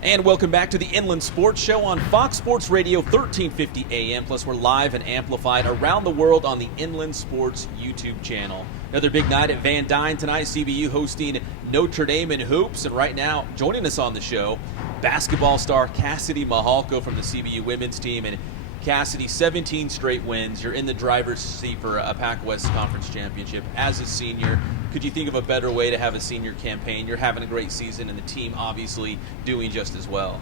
And welcome back to the Inland Sports Show on Fox Sports Radio 1350 AM. Plus, we're live and amplified around the world on the Inland Sports YouTube channel. Another big night at Van Dyne tonight. CBU hosting Notre Dame in hoops. And right now, joining us on the show, basketball star Cassidy Mihalko from the CBU women's team. And Cassidy, 17 straight wins. You're in the driver's seat for a Pac-West Conference championship. As a senior, could you think of a better way to have a senior campaign? You're having a great season, and the team obviously doing just as well.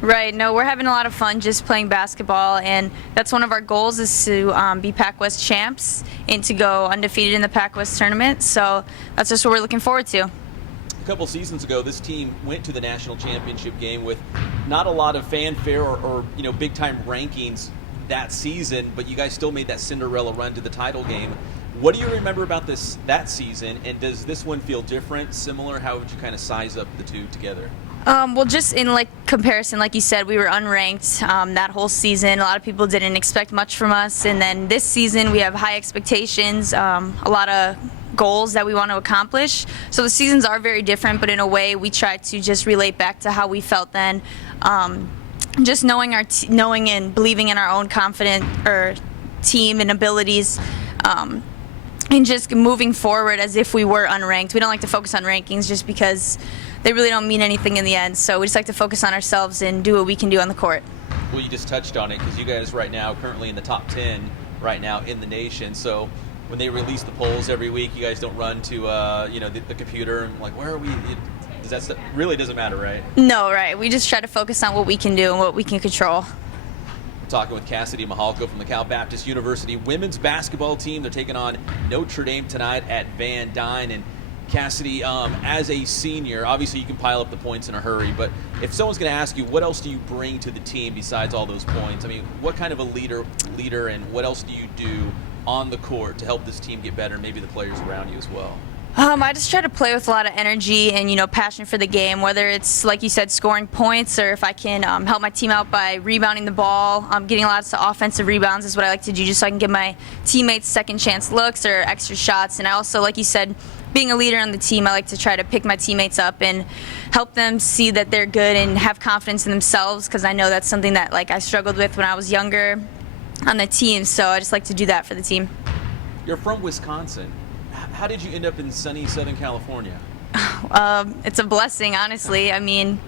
Right. No, we're having a lot of fun just playing basketball, and that's one of our goals is to be Pac-West champs and to go undefeated in the Pac-West tournament. So that's just what we're looking forward to. A couple seasons ago, this team went to the national championship game with not a lot of fanfare or big-time rankings that season, but you guys still made that Cinderella run to the title game. What do you remember about that season, and does this one feel different, similar? How would you kind of size up the two together? Well, just in comparison, like you said, we were unranked that whole season. A lot of people didn't expect much from us, and then this season we have high expectations, a lot of goals that we want to accomplish. So the seasons are very different, but in a way we try to just relate back to how we felt then. Just knowing knowing and believing in our own confident team and abilities. And just moving forward as if we were unranked. We don't like to focus on rankings just because they really don't mean anything in the end. So we just like to focus on ourselves and do what we can do on the court. Well, you just touched on it because you guys right now currently in the top 10 right now in the nation. So when they release the polls every week, you guys don't run to the computer and where are we? That really doesn't matter, right? No, right. We just try to focus on what we can do and what we can control. Talking with Cassidy Mihalko from the Cal Baptist University women's basketball team. They're taking on Notre Dame tonight at Van Dyne. And Cassidy, as a senior, obviously you can pile up the points in a hurry, but if someone's going to ask you, what else do you bring to the team besides all those points? I mean, what kind of a leader and what else do you do on the court to help this team get better, maybe the players around you as well? I just try to play with a lot of energy and, passion for the game, whether it's, like you said, scoring points or if I can help my team out by rebounding the ball. Getting lots of offensive rebounds is what I like to do just so I can give my teammates second chance looks or extra shots. And I also, like you said, being a leader on the team, I like to try to pick my teammates up and help them see that they're good and have confidence in themselves because I know that's something that I struggled with when I was younger on the team. So I just like to do that for the team. You're from Wisconsin. How did you end up in sunny Southern California? It's a blessing, honestly. I mean,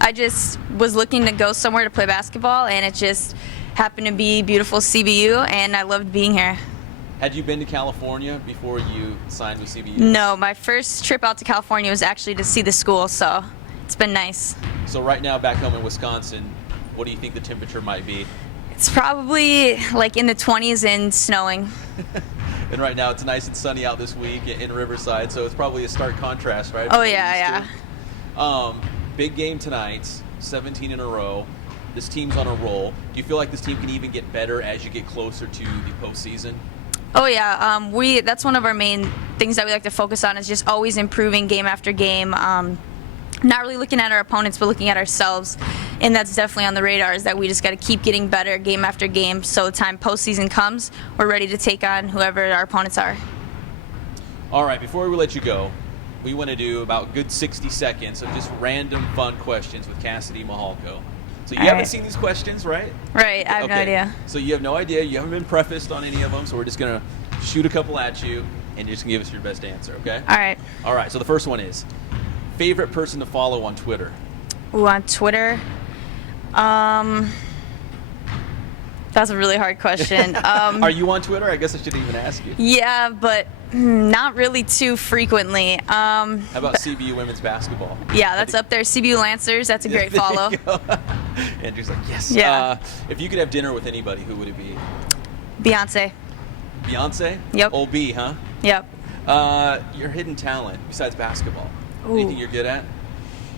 I just was looking to go somewhere to play basketball, and it just happened to be beautiful CBU, and I loved being here. Had you been to California before you signed with CBU? No, my first trip out to California was actually to see the school, so it's been nice. So right now back home in Wisconsin, what do you think the temperature might be? It's probably in the 20s and snowing. And right now it's nice and sunny out this week in Riverside, so it's probably a stark contrast, right? Oh, yeah. Big game tonight, 17 in a row. This team's on a roll. Do you feel like this team can even get better as you get closer to the postseason? Oh, yeah. That's one of our main things that we like to focus on is just always improving game after game. Not really looking at our opponents, but looking at ourselves. And that's definitely on the radar is that we just got to keep getting better game after game. So the time postseason comes, we're ready to take on whoever our opponents are. All right, before we let you go, we want to do about a good 60 seconds of just random fun questions with Cassidy Mihalko. So you haven't seen these questions, right? Right, I have no idea. So you have no idea. You haven't been prefaced on any of them, so we're just going to shoot a couple at you, and you're just going to give us your best answer, okay? All right. All right, so the first one is, favorite person to follow on Twitter? Ooh, on Twitter? That's a really hard question. Are you on Twitter? I guess I shouldn't even ask you. Yeah, but not really too frequently. How about CBU women's basketball? Yeah, that's up there. CBU Lancers, that's a great follow. Andrew's like, yes. Yeah. If you could have dinner with anybody, who would it be? Beyonce. Beyonce? Yep. Old B, huh? Yep. Your hidden talent besides basketball? Ooh. Anything you're good at?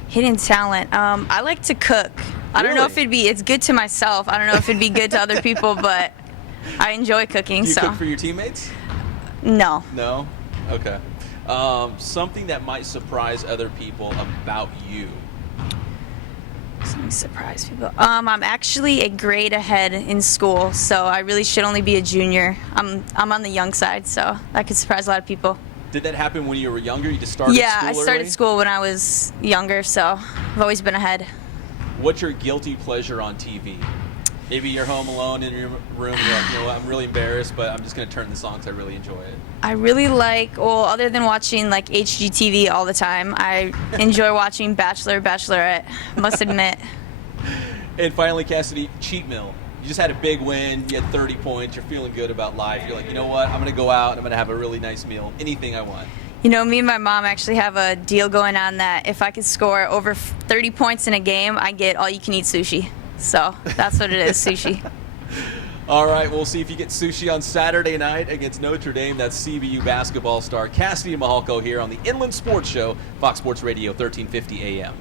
Hidden talent. I like to cook. I don't know if it's good to myself. I don't know if it'd be good to other people, but I enjoy cooking. Do you cook for your teammates? No. No? Okay. Something that might surprise other people about you. Something surprise people. I'm actually a grade ahead in school, so I really should only be a junior. I'm on the young side, so that could surprise a lot of people. Did that happen when you were younger? You just started Yeah, school I started early? school when I was younger, so I've always been ahead. What's your guilty pleasure on TV? Maybe you're home alone in your room and you're like, you know what, I'm really embarrassed, but I'm just going to turn this on because I really enjoy it. I really like, well, other than watching like HGTV all the time, I enjoy watching Bachelor, Bachelorette, must admit. And finally, Cassidy, cheat meal. You just had a big win. You had 30 points. You're feeling good about life. You're like, you know what? I'm going to go out and I'm going to have a really nice meal. Anything I want. You know, me and my mom actually have a deal going on that if I could score over 30 points in a game, I get all-you-can-eat sushi. So that's what it is, sushi. All right, we'll see if you get sushi on Saturday night against Notre Dame. That's CBU basketball star Cassidy Mihalko here on the Inland Sports Show, Fox Sports Radio 1350 AM.